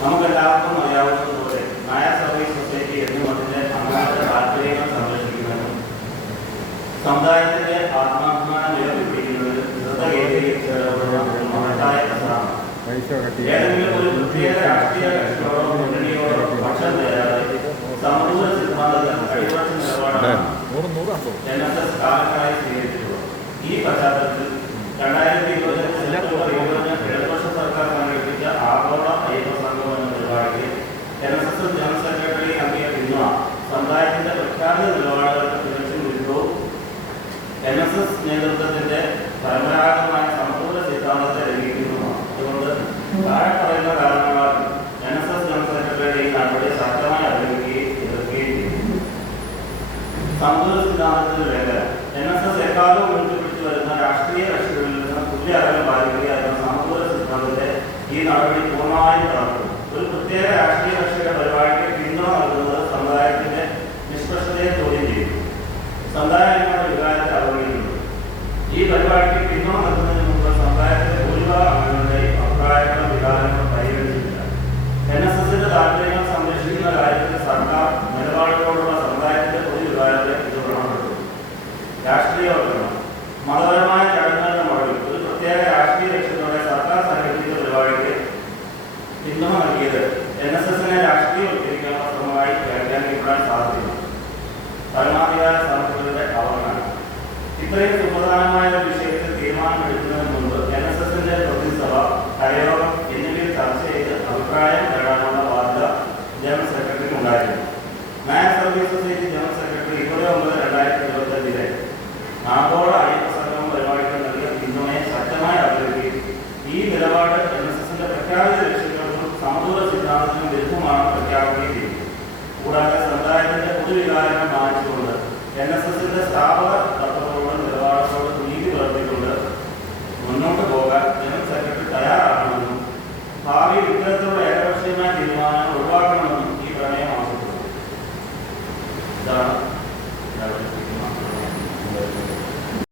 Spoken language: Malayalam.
നമുക്കെല്ലാവർക്കും അറിയാവുന്നതുപോലെ നായർ സർവീസ് സൊസൈറ്റി എന്നും അതിന്റെ അംഗങ്ങളുടെ താല്പര്യങ്ങൾ സംരക്ഷിക്കുന്നതിനും സമുദായത്തിന്റെ ആത്മാഭിമാനം ഉയർത്തിപ്പിടിക്കുന്നതിനും ശ്രദ്ധ കേന്ദ്രീകരിച്ച് ഇടപെടുന്ന ഒരു മഹത്തായ പ്രസ്ഥാനം പൈസ കട്ടി ഏതെങ്കിലും ഒരു പ്രത്യേക രാഷ്ട്രീയ കക്ഷിയോടോ മുന്നണിയോടോ പക്ഷം ചേരാതെ സമൂഹ സിദ്ധാന്തത്തിൽ അടിയുറച്ച നിലപാടാണ് നൂറ് നൂറ് അമ്പത് എൻ എസ് എസ് കാലങ്ങളായി സ്വീകരിച്ചിട്ടുള്ളത് ഈ പശ്ചാത്തലത്തിൽ രണ്ടായിരത്തി ഇരുപതിൽ സെപ്റ്റംബർ ഇരുപതിന് ഇടതുപക്ഷ സർക്കാർ സംഘടിപ്പിച്ച ആഗോള അയ്യപ്പ സംഘം എന്ന പരിപാടിയിൽ N S S general secretary അംഗീയ പിന്തുണ സമുദായത്തിന്റെ പ്രഖ്യാപിത നിലപാടുകൾക്ക് തികച്ചും വിരുദ്ധവും. എൻ എസ് എസ് നേതൃത്വത്തിന്റെ പരമ്പരാഗതമായ സമൂല സിദ്ധാന്തത്തെ ലംഘിക്കുന്നതുമാണ് അതുകൊണ്ട് താഴെ പറയുന്ന കാരണങ്ങളാൽ എൻ എസ് എസ് ജനറൽ സെക്രട്ടറിയുടെ ഈ നടപടി ശക്തമായി അഭിനയിക്കുകയും എതിർക്കുകയും ചെയ്തു സമൂല സിദ്ധാന്തത്തിന് ലംഘനം എൻ എസ് എസ് എക്കാലവും ഉയർത്തിപ്പിടിച്ചു വരുന്ന രാഷ്ട്രീയ കക്ഷികളിൽ നിന്ന് തുല്യ അകലം പാലിക്കുകയായിരുന്ന സമൂല സിദ്ധാന്തത്തെ ഈ നടപടി പൂർണമായും തളർത്തും. ഒരു പ്രത്യേക രാഷ്ട്രീയ കക്ഷിയുടെ പരിപാടിക്ക് പിന്തുണ നൽകുന്നത് സമുദായത്തിന്റെ നിഷ്പക്ഷതയെ ചോദ്യം ചെയ്യുന്നു സമുദായങ്ങളുടെ വികാരത്തെ അവഗണിക്കുന്നു. ഈ പരിപാടിക്ക് പിന്തുണ നൽകുന്നതിന് രാഷ്ട്രീയവൽക്കരണം മതപരമായ ചടങ്ങുകളുടെ ഒരു പ്രത്യേക രാഷ്ട്രീയ ലക്ഷ്യത്തോടെ സർക്കാർ സംഘടിപ്പിച്ച പരിപാടിക്ക് പിന്തുണ നൽകിയത് എൻ എസ് എസിനെ രാഷ്ട്രീയവൽക്കരിക്കാനുള്ള ശ്രമമായി വ്യാഖ്യാനിക്കപ്പെടാൻ സാധ്യതയുണ്ട് പരമാധികാര സമിതികളുടെ അവഗണന. ഇത്രയും സുപ്രധാനമായ ഒരു വിഷയത്തിൽ തീരുമാനമെടുക്കുന്നതിന് ആഗോള അയ്യപ്പ സംഗമം പരിപാടിക്ക് നൽകിയ പിന്തുണയെ ശക്തമായി അപലപിക്കുകയും ഈ നിലപാട് എൻ എസ് എസിന്റെ പ്രഖ്യാപിത ലക്ഷ്യങ്ങൾക്കും സമദൂര സിദ്ധാന്തത്തിനും വിരുദ്ധമാണ് പ്രഖ്യാപിക്കുകയും ചെയ്തു കൂടാതെ സമുദായത്തിന്റെ പൊതുവികാരങ്ങൾ മാനിച്ചുകൊണ്ട് എൻ എസ് എസിന്റെ സ്ഥാപക തത്വത്തോടും നിലപാടുകളോടും നീതി പുലർത്തിക്കൊണ്ട് മുന്നോട്ട് പോകാൻ ജനറൽ സെക്രട്ടറി തയ്യാറാകണമെന്നും ഭാവിയിൽ ഇത്തരത്തിലുള്ള ഏകപക്ഷീയമായ തീരുമാനങ്ങൾ ഒഴിവാക്കണമെന്നും ഈ പ്രമേയം ആവശ്യപ്പെട്ടു. ഇതാണ്